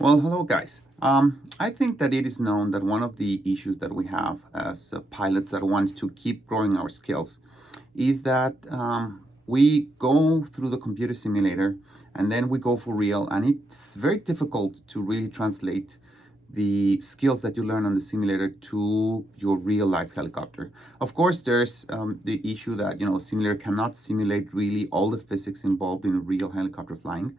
Well, hello guys. I think that it is known that one of the issues that we have as pilots that want to keep growing our skills is that we go through the computer simulator and then we go for real, and it's very difficult to really translate the skills that you learn on the simulator to your real life helicopter. Of course, there's the issue that simulator cannot simulate really all the physics involved in real helicopter flying.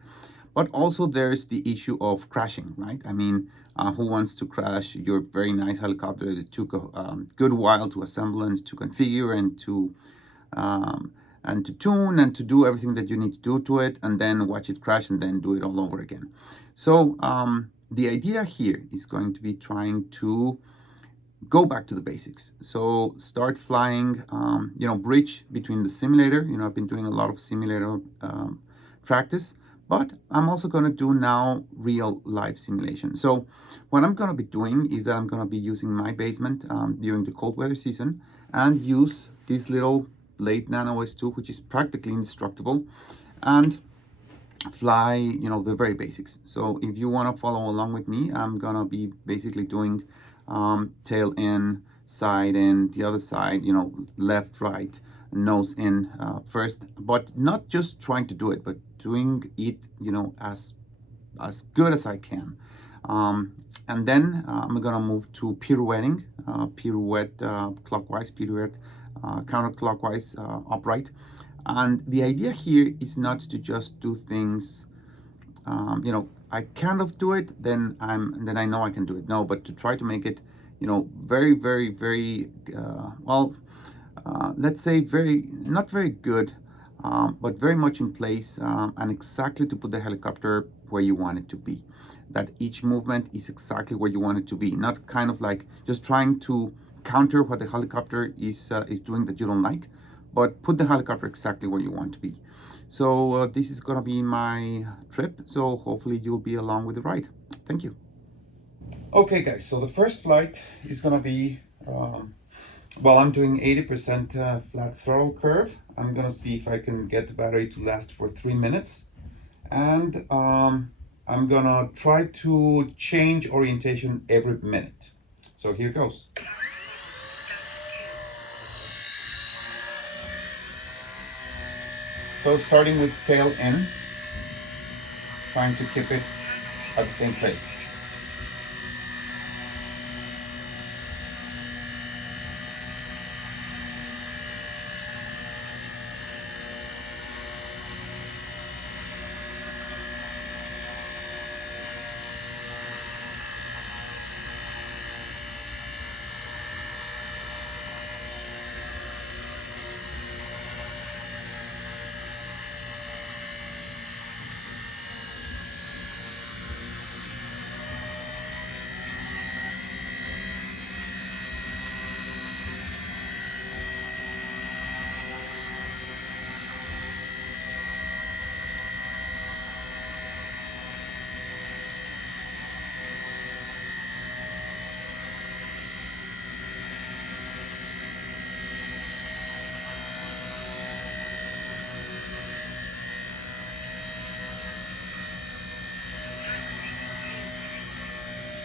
But also there's the issue of crashing, right? I mean, who wants to crash your very nice helicopter that took a good while to assemble and to configure and to tune and to do everything that you need to do to it, and then watch it crash and then do it all over again. So the idea here is going to be trying to go back to the basics. So start flying, bridge between the simulator. I've been doing a lot of simulator practice, but I'm also going to do now real life simulation. So what I'm going to be doing is that I'm going to be using my basement during the cold weather season and use this little Blade Nano S2, which is practically indestructible, and fly, the very basics. So if you want to follow along with me, I'm going to be basically doing tail in, side in, the other side, left, right, nose in first, but not just trying to do it, but doing it, as good as I can. And then I'm gonna move to pirouetting, pirouette clockwise, pirouette counterclockwise, upright. And the idea here is not to just do things, I kind of do it, then I know I can do it. No, but to try to make it, very, very, very let's say very not very good, but very much in place, and exactly to put the helicopter where you want it to be. That each movement is exactly where you want it to be, not kind of like just trying to counter what the helicopter is doing that you don't like, but put the helicopter exactly where you want to be. So this is gonna be my trip. So hopefully you'll be along with the ride. Thank you. Okay, guys. So the first flight is gonna be. I'm doing 80% flat throttle curve. I'm gonna see if I can get the battery to last for 3 minutes. And I'm gonna try to change orientation every minute. So here goes. So starting with tail in, trying to keep it at the same place.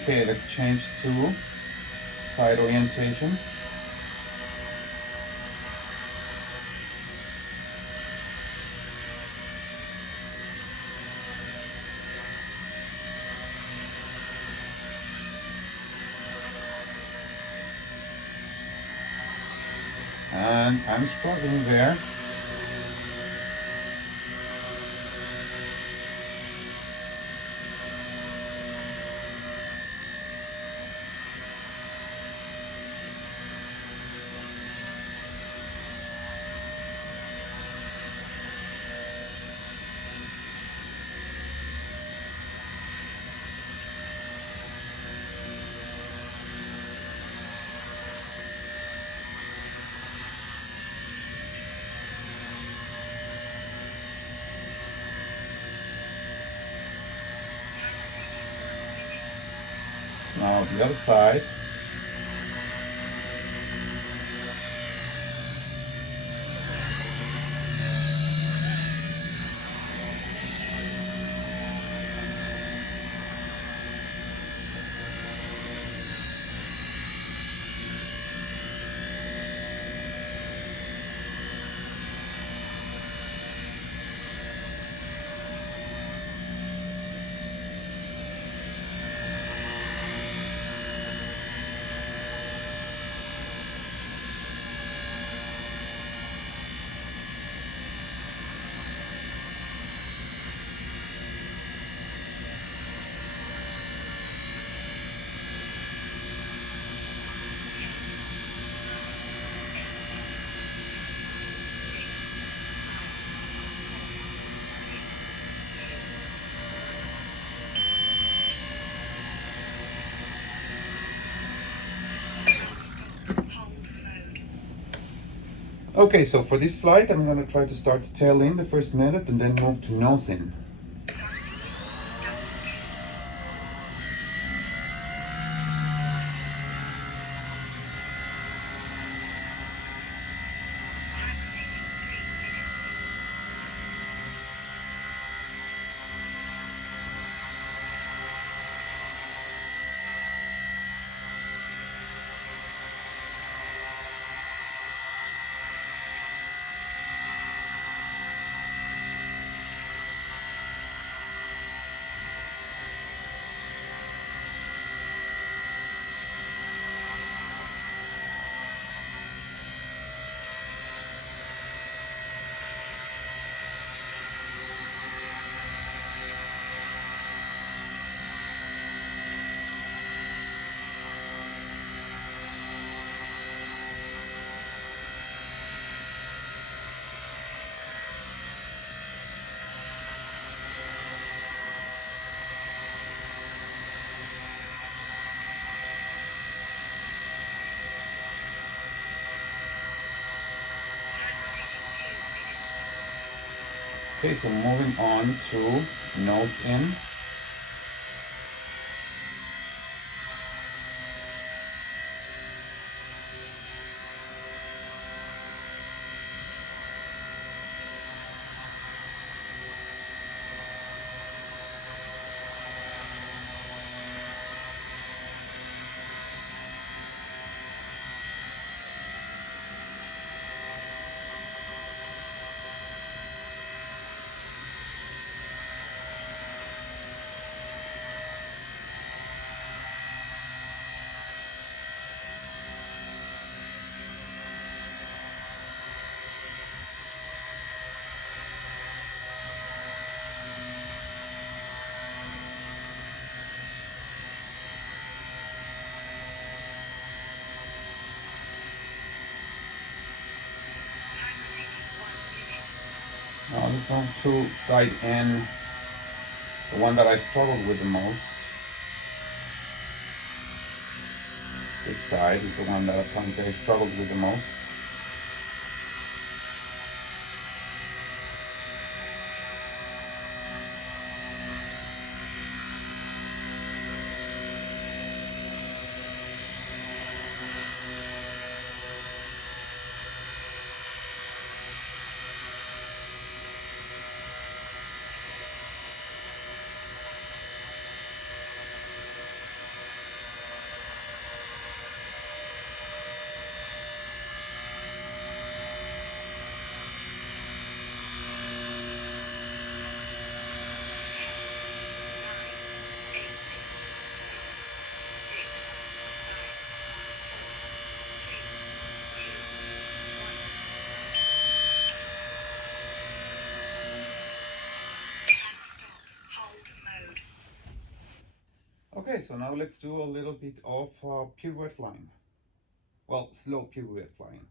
Okay, let's change to side orientation. And I'm struggling there. Now the other side. Okay, so for this flight, I'm gonna try to start tail in the first minute and then move to nose in. Okay, so moving on to nose in. Now this one to side N, the one that I struggled with the most. This side is the one that apparently I struggled with the most. Okay, so now let's do a little bit of pirouette flying. Well, slow pirouette flying.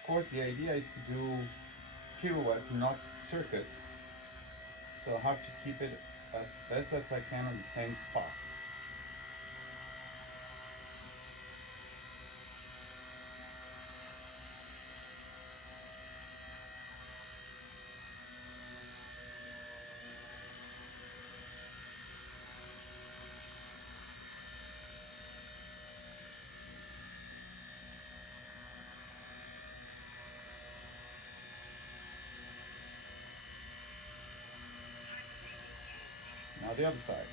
Of course, the idea is to do pirouettes, not circuits. So I have to keep it as best as I can on the same spot. Now the other side.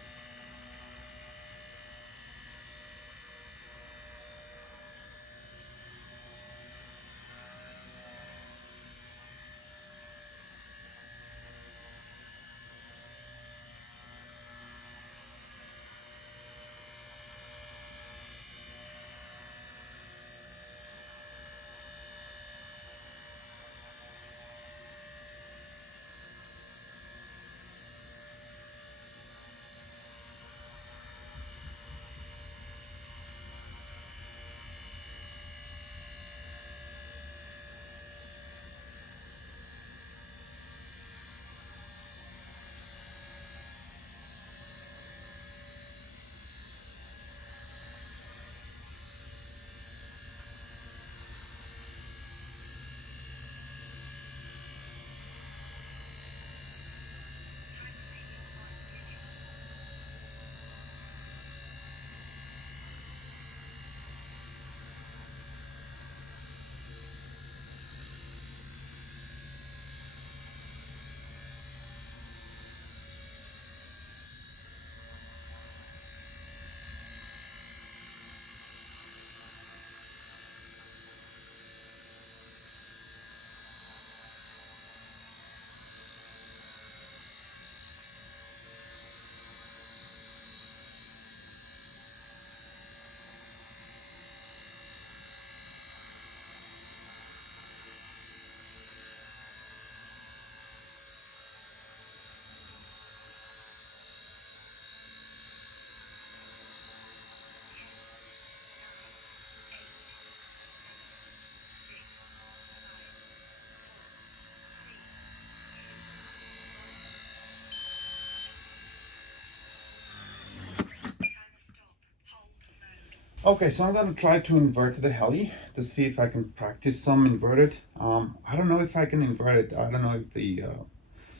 Okay, so I'm gonna try to invert the heli to see if I can practice some inverted. I don't know if I can invert it. I don't know if the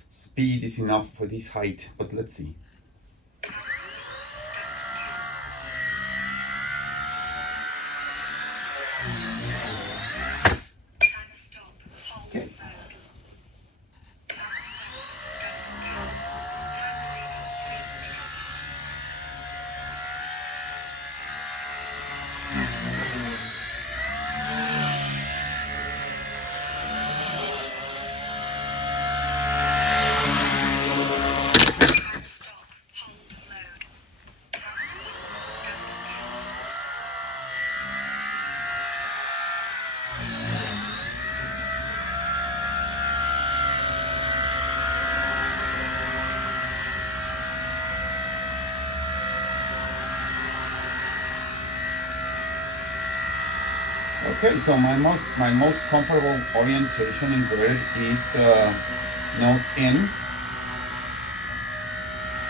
speed is enough for this height, but let's see. Okay. Okay, so my most comfortable orientation inverted is nose in.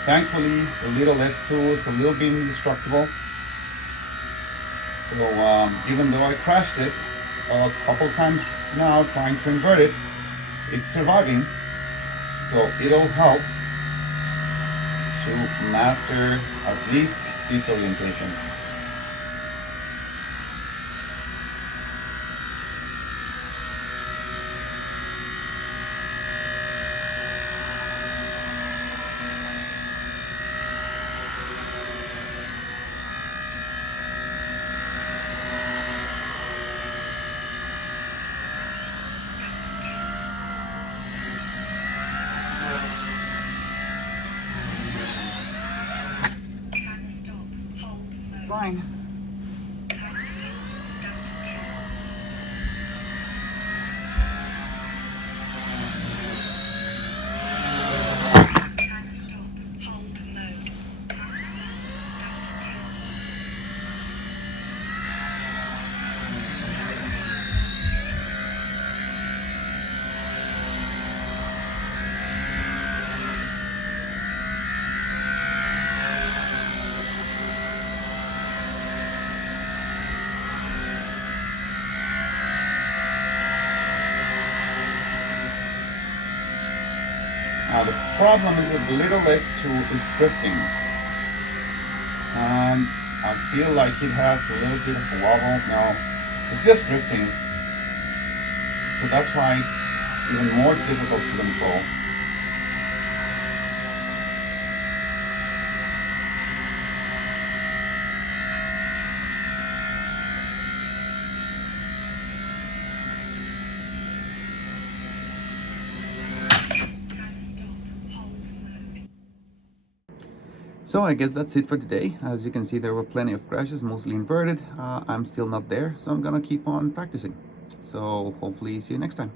Thankfully, the little S2 is a little bit indestructible. So even though I crashed it a couple times now trying to invert it, it's surviving. So it'll help to master at least this orientation. Fine. Now the problem is that the little S2 is drifting, and I feel like it has a little bit of a wobble. No, it's just drifting, so that's why it's even more difficult to control. So I guess that's it for today. As you can see, there were plenty of crashes, mostly inverted. I'm still not there, so I'm gonna keep on practicing. So hopefully see you next time.